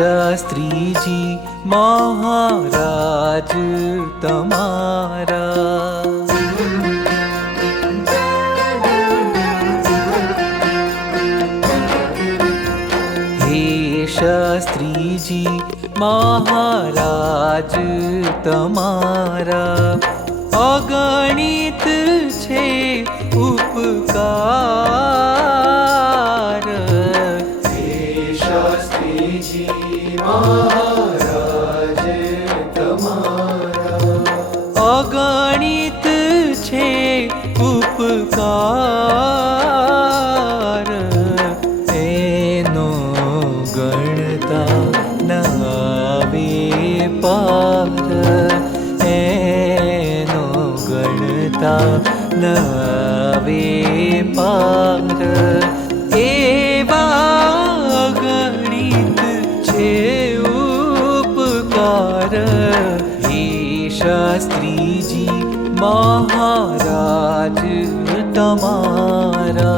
शास्त्री जी महाराज तमारा। हे शास्त्री जी महाराज तमारा, अगणित छे उपकार। हे शास्त्री जी महाराज तमारा, अगणित छे उपकार। एनो गणता न आवे पार, एनो गणता न आवे पार। एवा गणित छे उपकार। हे शास्त्री जी महाराज तमारा।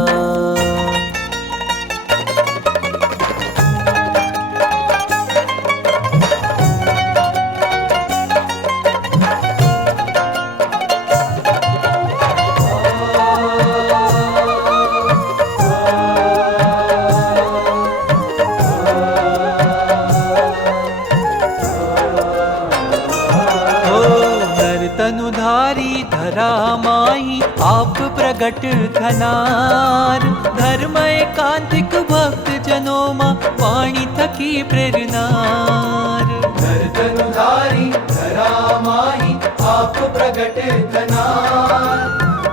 तनुधारी धरा माही आप प्रगट थनार। धर्म एकांतिक भक्त जनों मां वाणी थकी प्रेरनार। धर तनुधारी धरा माही आप प्रगट थनार।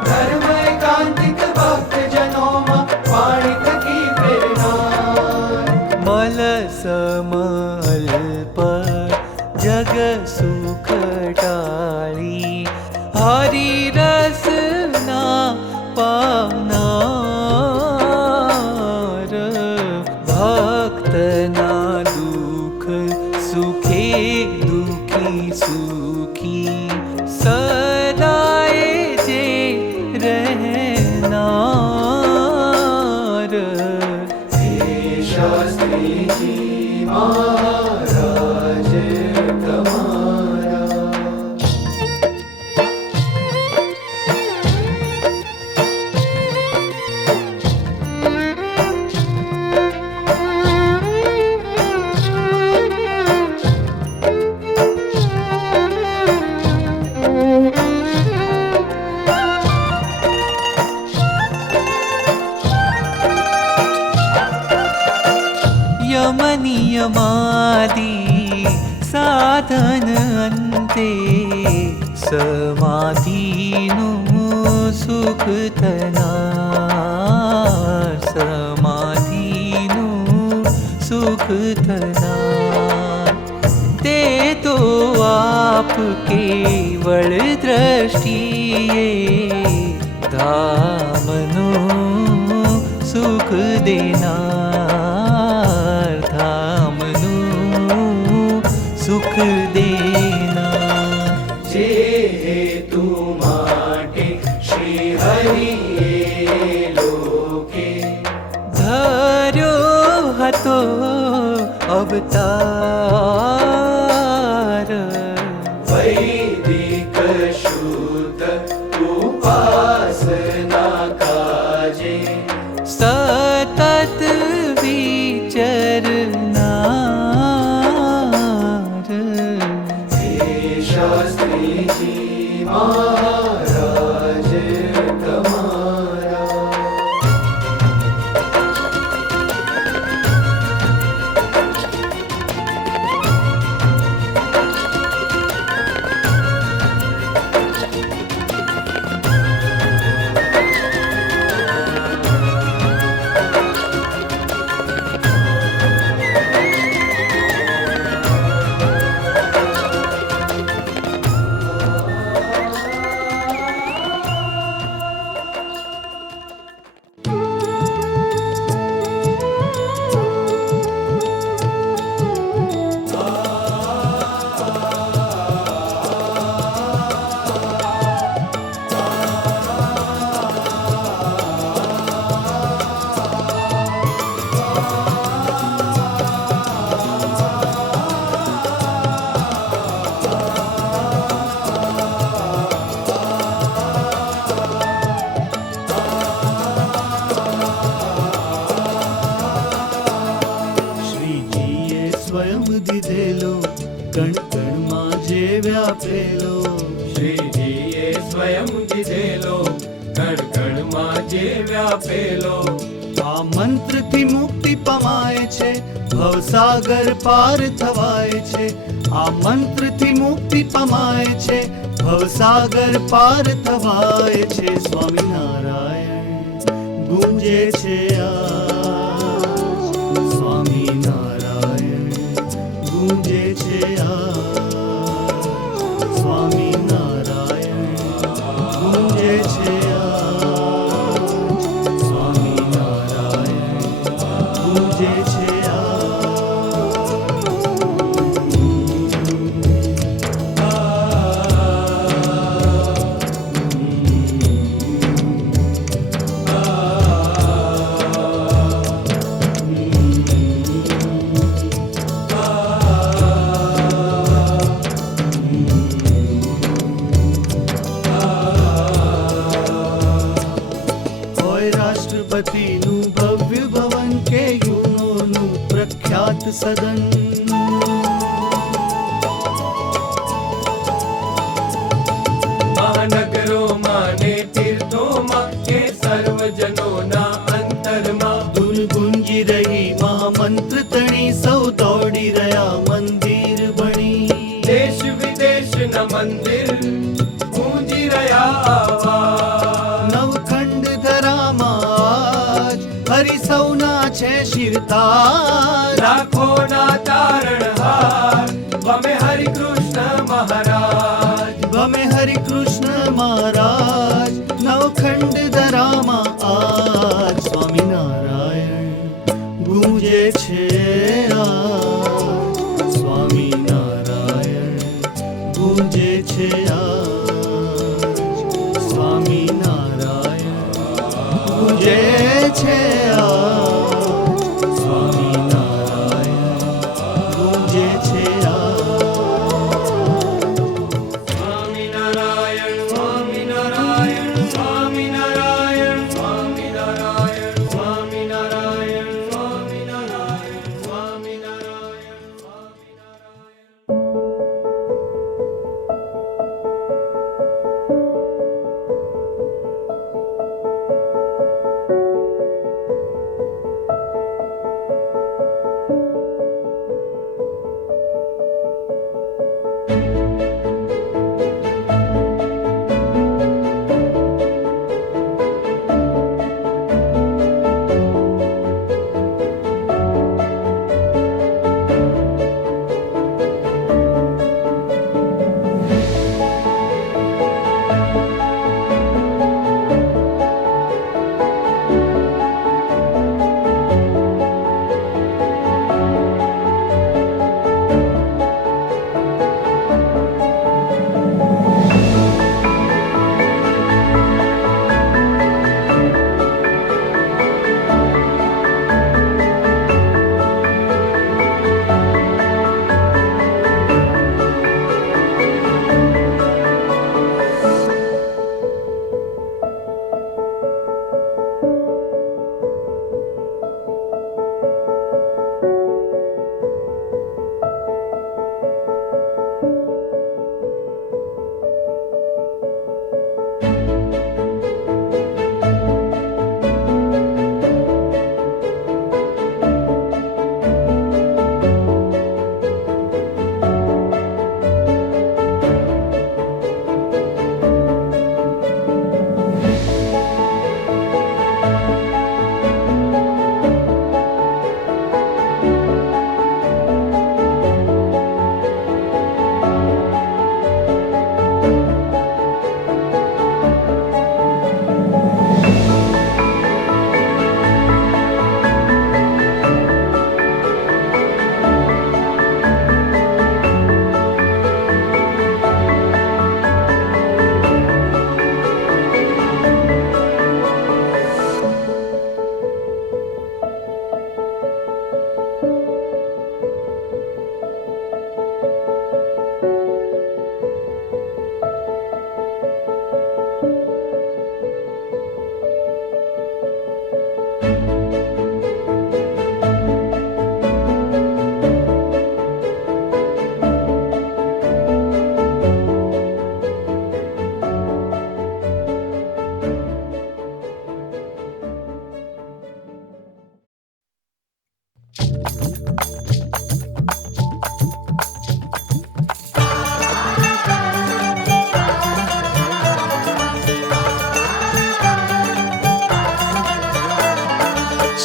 धर्म एकांतिक भक्त जनों मां वाणी थकी प्रेरनार। मल समल्प जग सुख टाळी, हरि रस ना पावनार। भक्त ना दुख सुखे दुखी सुखी, सदाए जे रहनार। हे शास्त्री जी महाराज तमारा। यमनियमादि साधन अन्ते, समाधिनु सुख थनार। समाधिनु सुख थनार। ते तो आप केवल दृष्टिए धामनु सुख देनार। धामनु सुख देना। जे हेतु माटे श्री हरिए लोके धर्यो हतो अवतार। वैदिक शुद्ध उपासना काजे सतत विचरनार। हे शास्त्री जी महाराज तमारा। દીધેલો કણ કણમાં જે વ્યાપેલો શ્રીજીએ સ્વયં દીધેલો કણ કણમાં જે વ્યાપેલો આ મંત્રથી મુક્તિ પમાય છે ભવસાગર પાર થવાય છે આ મંત્રથી મુક્તિ પમાય છે ભવસાગર પાર થવાય છે સ્વામિનારાયણ ગુંજે છે આ સ્વામિનારાયણ ગુંજે છે આ સ્વામિનારાયણ ગુંજે છે આ સ્વામિનારાયણ ગુંજે છે હોય રાષ્ટ્રપતિનું ભવ્ય ભવન કે યુનોનું પ્રખ્યાત સદન મહાનગરોમાં ને તીર્થોમાં કે સર્વજનોના અંતરમાં ધૂન ગુંજી રહી મહામંત્ર તણી સૌ દોડી રહ્યા મંદિર બની દેશ વિદેશના મંદિર ગુંજી રહ્યા આવાજ નવખંડ ધરામાં હરિ સૌના છે શિરતાજ લાખોના તારણહાર વમે હરિ કૃષ્ણ મહારાજ ગમે હરિ કૃષ્ણ મહારાજ નવખંડ ધરામાં આજ સ્વામિનારાયણ ગુંજે છે આજ સ્વામિનારાયણ ગુંજે છે આજ સ્વામિનારાયણ ગુંજે છે આજ સ્વામિનારાયણ ગુંજે છે સ્વામિનારાયણ સ્વામિનારાયણ સ્વામિનારાયણ સ્વામિનારાયણ સ્વામિનારાયણ સ્વામિનારાયણ સ્વામિનારાયણ સ્વામિનારાયણ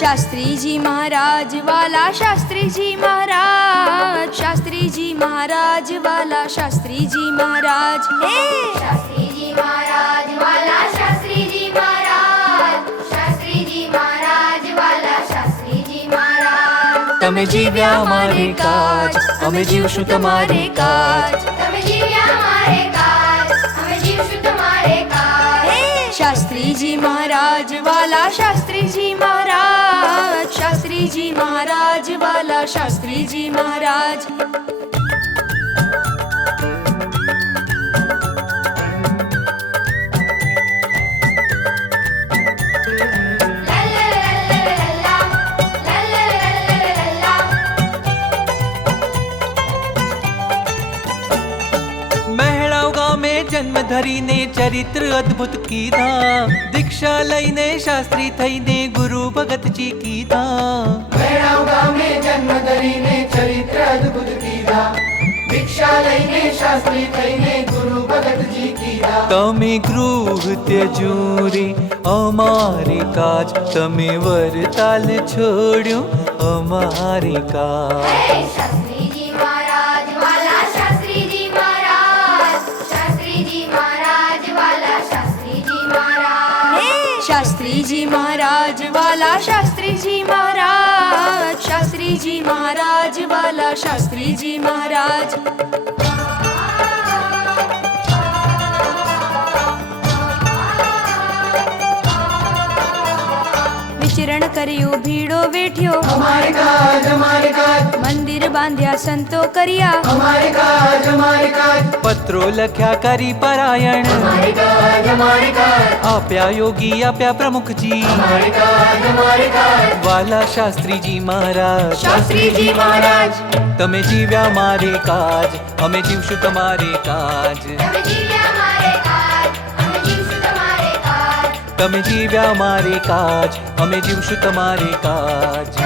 शास्त्री जी महाराज वाला शास्त्री जी महाराज, शास्त्री जी महाराज वाला शास्त्री जी महाराज, हे शास्त्री जी महाराज वाला शास्त्री जी महाराज, शास्त्री जी महाराज वाला शास्त्री जी महाराज। તમે જીવ્યા મારે કાજ, અમે જીવશું તમારે કાજ. તમે જીવ્યા મારે કાજ, અમે જીવશું તમારે કાજ। हे शास्त्री जी महाराज वाला शास्त्री जी महाराज, शास्त्री जी महाराज वाला शास्त्री जी महाराज। મહેણાવ ગામે જન્મ ધરીને ચરિત્ર અદ્ભુત કીધા, દીક્ષા લઈને શાસ્ત્રી થઈને ગુરુ ભગતજી કીધા. મહેણાવ ગામે જન્મ ધરીને ચરિત્ર અદ્ભુત કીધા, દીક્ષા લઈને શાસ્ત્રી થઈને ગુરુ ભગતજી કીધા। તમે ગૃહ ત્યજુરી અમારે કાજ, તમે વરતાલ છોડ્યું અમારે કાજ. હે શાસ્ત્રી જી મહારાજ વાલા શાસ્ત્રી જી મહારાજ, શાસ્ત્રી જી મહારાજ વાલા શાસ્ત્રી જી મહારાજ। हे शास्त्री जी महाराज वाला शास्त्री जी महाराज, शास्त्री जी महाराज वाला शास्त्री जी महाराज। વિચરણ કર્યું ભીડો વેઠ્યો, અમારે કાજ અમારે કાજ, મંદિર બાંધ્યા સંતો કર્યા, અમારે કાજ અમારે કાજ, પત્રો લખ્યા કરી પરાયણ, અમારે કાજ અમારે કાજ, આપ્યા યોગી આપ્યા પ્રમુખજી, અમારે કાજ અમારે કાજ। વાલા શાસ્ત્રીજી મહારાજ, શાસ્ત્રીજી મહારાજ। તમે જીવ્યા મારે કાજ, અમે જીવશું તમારે કાજ. તમે જીવ્યા મારે કાજ, અમે જીવશું તમારે કાજ। તમે જીવ્યા મારે કાજ, અમે જીવશું તમારે કાજ.